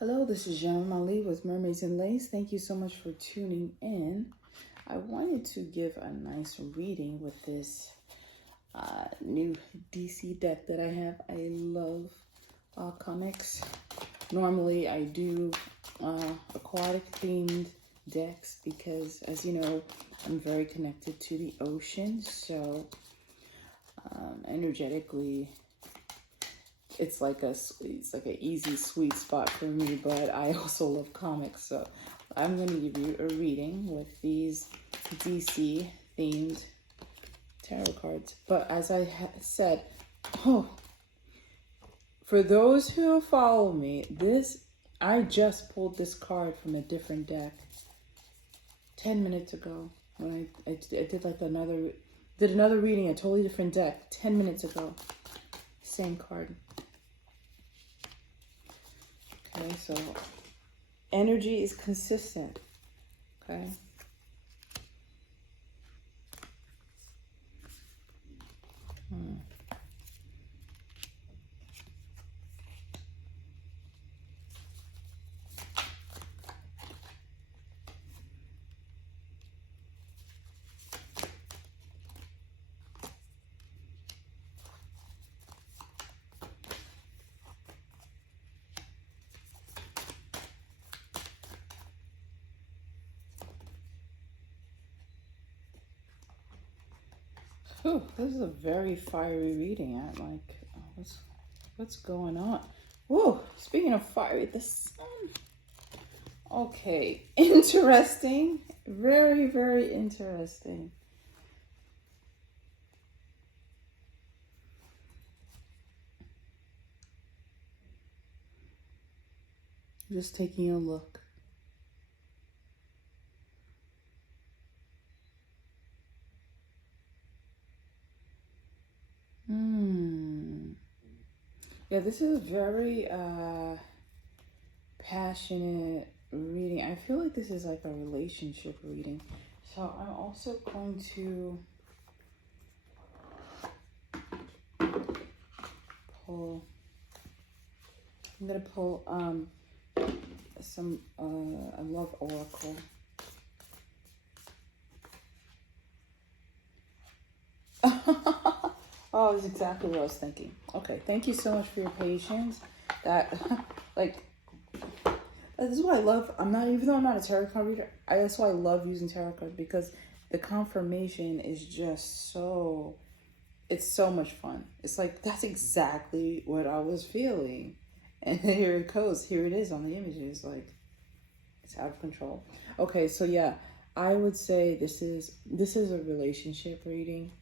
Hello, this is M.A.L.E.E with Mermaids and Lace. Thank you so much for tuning in. I wanted to give a nice reading with this new DC deck that I have. I love comics. Normally I do aquatic themed decks because, as you know, I'm very connected to the ocean. So energetically, it's like an easy sweet spot for me, but I also love comics, so I'm going to give you a reading with these DC themed tarot cards. But as I said, for those who follow me, I just pulled this card from a different deck 10 minutes ago when I did like another reading, a totally different deck 10 minutes ago. Same card. Okay, so energy is consistent, okay? Whew, this is a very fiery reading. I'm like, what's going on? Whoa, speaking of fiery, the sun. Okay, interesting. Very, very interesting. Just taking a look. Yeah, this is a very passionate reading. I feel like this is like a relationship reading. So I'm also going to pull, I'm going to pull some, I love Oracle. Oh, that's exactly what I was thinking. Okay, thank you so much for your patience. That, like, this is why I love, even though I'm not a tarot card reader, that's why I love using tarot cards, because the confirmation is just it's so much fun. It's like, that's exactly what I was feeling. And here it goes. Here it is on the images. Like, it's out of control. Okay, so yeah, I would say this is a relationship reading.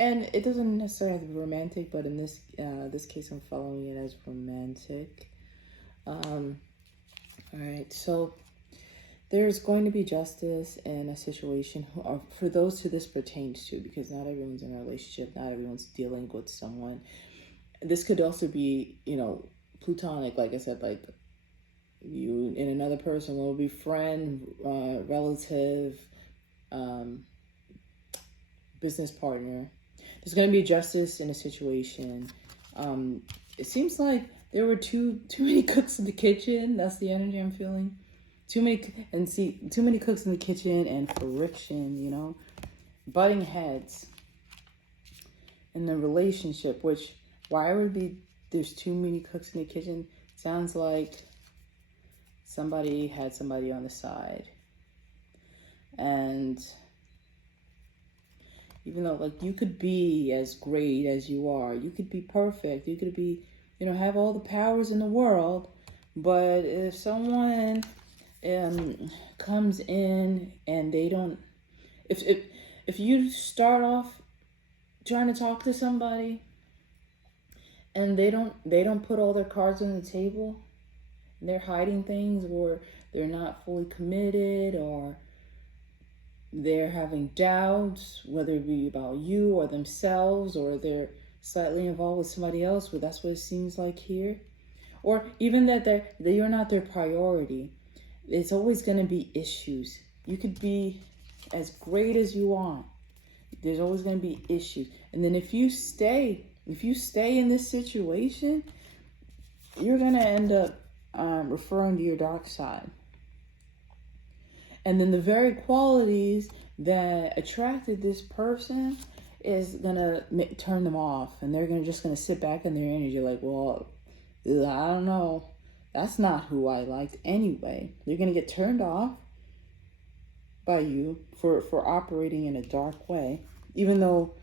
And it doesn't necessarily have to be romantic, but in this case, I'm following it as romantic. All right, so there's going to be justice in a situation for those who this pertains to, because not everyone's in a relationship, not everyone's dealing with someone. This could also be, platonic, like I said, like you and another person will be friend, relative, business partner. There's going to be justice in a situation. It seems like there were too many cooks in the kitchen. That's the energy I'm feeling. Too many cooks in the kitchen and friction, butting heads in the relationship, which why would be there's too many cooks in the kitchen? Sounds like somebody had somebody on the side. And even though, like, you could be as great as you are, you could be perfect, you could be, have all the powers in the world, but if someone comes in and they don't, if you start off trying to talk to somebody and they don't put all their cards on the table, they're hiding things, or they're not fully committed, or they're having doubts, whether it be about you or themselves, or they're slightly involved with somebody else, but that's what it seems like here. Or even that you're not their priority. It's always going to be issues. You could be as great as you want. There's always going to be issues. And then if you stay in this situation, you're going to end up referring to your dark side. And then the very qualities that attracted this person is gonna turn them off, and they're just gonna sit back in their energy like, well, I don't know, that's not who I liked anyway. You're gonna get turned off by you for operating in a dark way, even though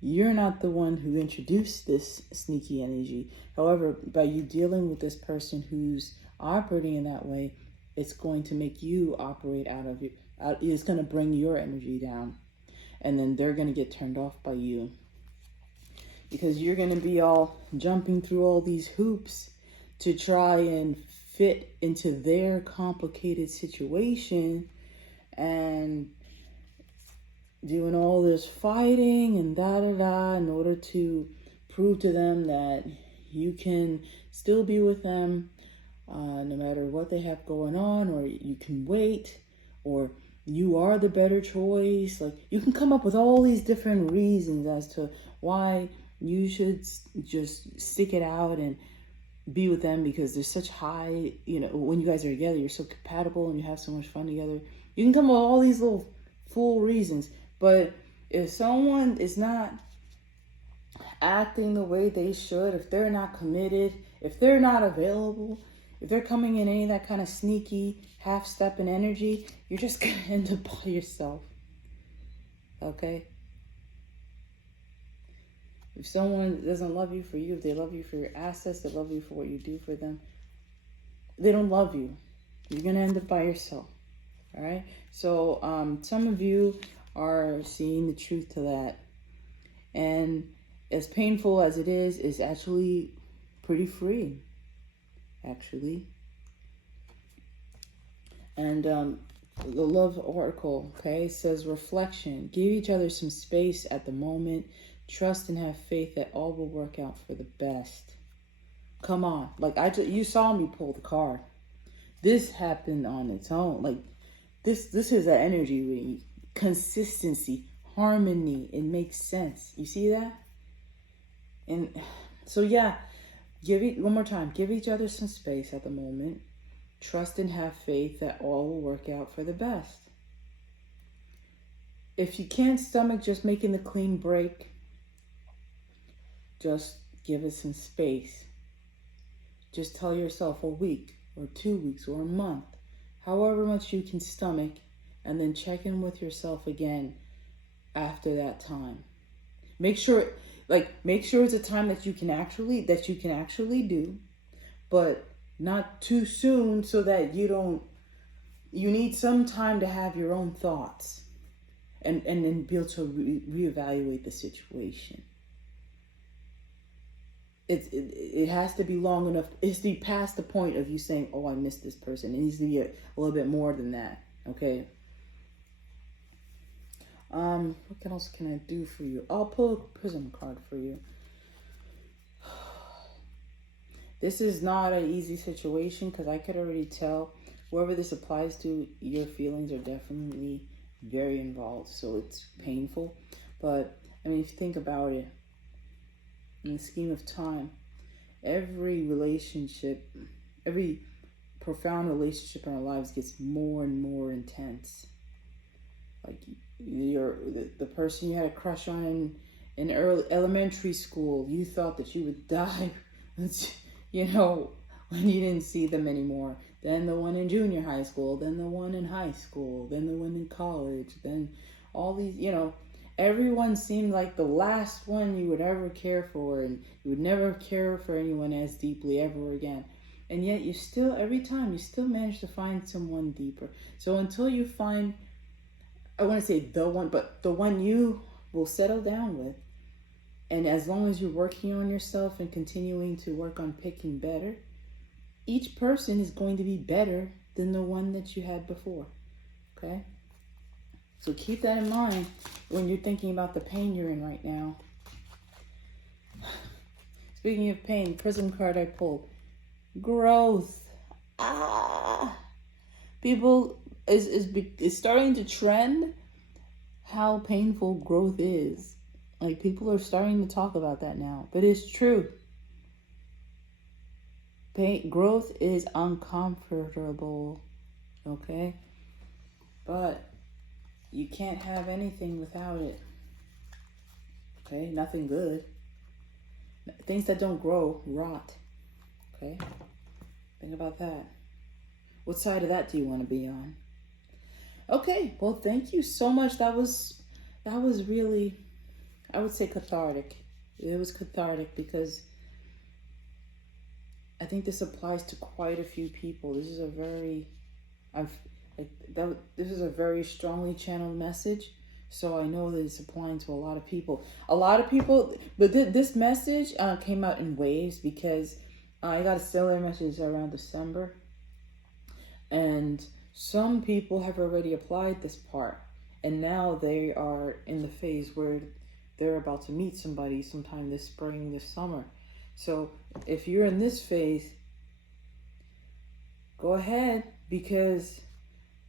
you're not the one who introduced this sneaky energy. However, by you dealing with this person who's operating in that way, it's going to make you operate it's going to bring your energy down. And then they're going to get turned off by you. Because you're going to be all jumping through all these hoops to try and fit into their complicated situation, and doing all this fighting and in order to prove to them that you can still be with them no matter what they have going on, or you can wait, or you are the better choice. Like, you can come up with all these different reasons as to why you should just stick it out and be with them, because there's such high, when you guys are together, you're so compatible and you have so much fun together. You can come up with all these little fool reasons. But if someone is not acting the way they should, if they're not committed, if they're not available, if they're coming in any of that kind of sneaky half-stepping energy, you're just going to end up by yourself. Okay? If someone doesn't love you for you, if they love you for your assets, they love you for what you do for them, they don't love you. You're going to end up by yourself. All right? So some of you are seeing the truth to that. And as painful as it is actually pretty freeing, actually. And the love oracle, okay, says reflection. Give each other some space at the moment. Trust and have faith that all will work out for the best. Come on. Like, you saw me pull the card. This happened on its own. Like, this is an energy reading. Consistency, harmony, it makes sense. You see that? And so yeah, one more time, give each other some space at the moment. Trust and have faith that all will work out for the best. If you can't stomach just making the clean break, just give it some space. Just tell yourself a week or 2 weeks or a month, however much you can stomach, and then check in with yourself again after that time. Make sure it's a time that you can actually do, but not too soon, so that you need some time to have your own thoughts and then be able to reevaluate the situation. It has to be long enough. It has to be past the point of you saying, oh, I miss this person. It needs to be a little bit more than that. Okay. What else can I do for you? I'll pull a prism card for you. This is not an easy situation, because I could already tell whoever this applies to, your feelings are definitely very involved. So it's painful. But, I mean, if you think about it, in the scheme of time, every profound relationship in our lives gets more and more intense. Like, the person you had a crush on in early elementary school, you thought that you would die, when you didn't see them anymore. Then the one in junior high school, then the one in high school, then the one in college, then all these, everyone seemed like the last one you would ever care for, and you would never care for anyone as deeply ever again. And yet every time you still manage to find someone deeper. So until you find, I want to say the one, but the one you will settle down with, and as long as you're working on yourself and continuing to work on picking better, each person is going to be better than the one that you had before. Okay? So keep that in mind when you're thinking about the pain you're in right now. Speaking of pain, prism card I pulled. Growth. People is starting to trend how painful growth is. Like, people are starting to talk about that now, but it's true. Pain, growth is uncomfortable, okay? But you can't have anything without it, okay? Nothing good. Things that don't grow rot, okay? Think about that. What side of that do you want to be on? Okay, well, thank you so much. That was really, I would say, cathartic. It was cathartic because I think this applies to quite a few people. This is a very, this is a very strongly channeled message. So I know that it's applying to a lot of people. But this message came out in waves because I got a stellar message around December. And some people have already applied this part. And now they are in the phase where they're about to meet somebody sometime this spring, this summer. So if you're in this phase, go ahead, because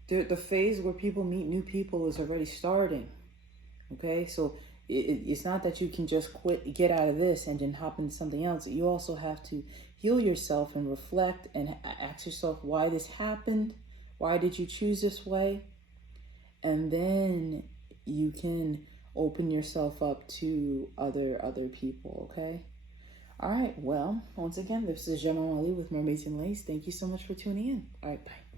the phase where people meet new people is already starting. Okay, so it's not that you can just get out of this and then hop into something else. You also have to heal yourself and reflect and ask yourself why this happened. Why did you choose this way? And then you can open yourself up to other people, okay? All right, well, once again, this is M.A.L.E.E with Mermaids and Lace. Thank you so much for tuning in. All right, bye.